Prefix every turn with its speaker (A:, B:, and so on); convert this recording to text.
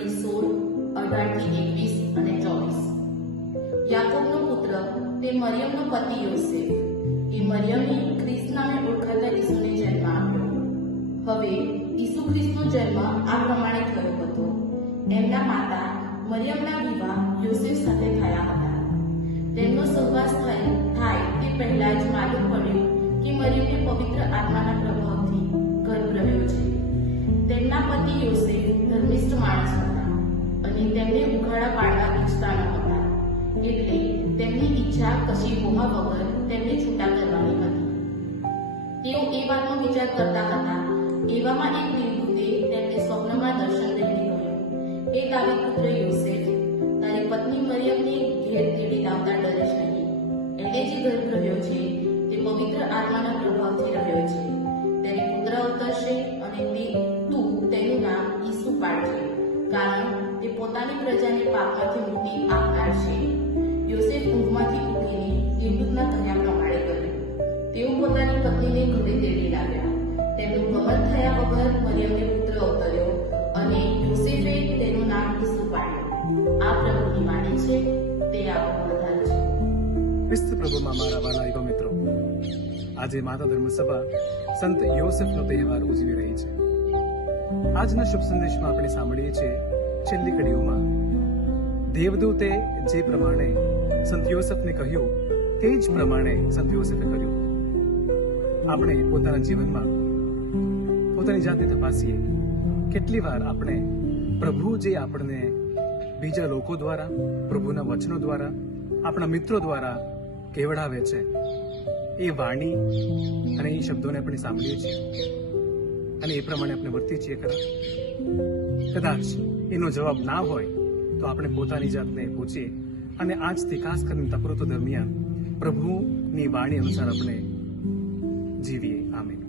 A: કડી સોળ અઢારથી એકવીસ અને ચોવીસ. યાકોબનો પુત્ર તે મરિયમનો પતિ યોસેફ. એ મરિયમે ખ્રિસ્તનામે ઓળખાતા ઈસુને જન્મ આપ્યો. હવે ઈસુ ખ્રિસ્તનો જન્મ આ પ્રમાણે થયો હતો. એમના માતા મરિયમના વિવાહ યોસેફ સાથે થયા હતા. તેમનો સહવાસ થાય તે પહેલા જ માલુમ પડ્યું કે મરિયમને પવિત્ર આત્માના પ્રભાવથી ગર્ભ રહ્યો છે. તેમના પતિ યોસેફ ધર્મિષ્ઠ માણસ હતા. તેમને ઉઘાડા પાડવા ઈચ્છતા ન હતા. એટલે તેમની ઈચ્છા કશી હોમા વગર તેમને છૂટા કરવાની હતી. તેઓ એ વાતનો વિચાર કરતા હતા, એવામાં એક દેવદૂતે તેમને સ્વપ્નમાં દર્શન દઈને કહ્યું એ દાવી પુત્ર યોસેફ પ્રજાને પાપમાંથી મુક્તિ આપનાર છે. યોસેફ ઊંઘમાંથી ઉઠીને દેવદૂતના કહ્યા પ્રમાણે કર્યું તેઓ પોતાની પત્નીને ઘરે તેડી લાવ્યા તેમનું ગમન થયા વગર મરિયમને પુત્ર અવતર્યો અને યોસેફે તેનું નામ ઈસુ પાડ્યું. આ પ્રભુની વાણી છે તે આપણો આધાર છે.
B: ખ્રિસ્ત પ્રભુમાં મારા વાલા એવા મિત્રો, આજે માતા ધર્મસભા સંત યોસેફનો તહેવાર ઉજવી રહી છે. આજના શુભ સંદેશમાં આપણે સાંભળીએ છીએ છેલ્લી કડીઓમાં દેવદૂતે જે પ્રમાણે સંત યોસફને કહ્યું, તે જ પ્રમાણે સંત યોસફે કર્યું. આપણે પોતાના જીવનમાં પોતાની જાતને તપાસીએ, કેટલી વાર આપણે પ્રભુ જે આપણને બીજા લોકો દ્વારા, પ્રભુના વચનો દ્વારા, આપણા મિત્રો દ્વારા કેવડાવે છે, એ વાણી અને એ શબ્દોને આપણે સાંભળીએ છીએ. અને એ પ્રમાણે આપણે વર્તીએ છીએ ખરા કદાચ એનો જવાબ ના હોય તો આપણે પોતાની જાતને પૂછીએ. અને આજથી ખાસ કરીને તકૃતો દરમિયાન પ્રભુની વાણી અનુસાર આપણે જીવીએ. આમેન.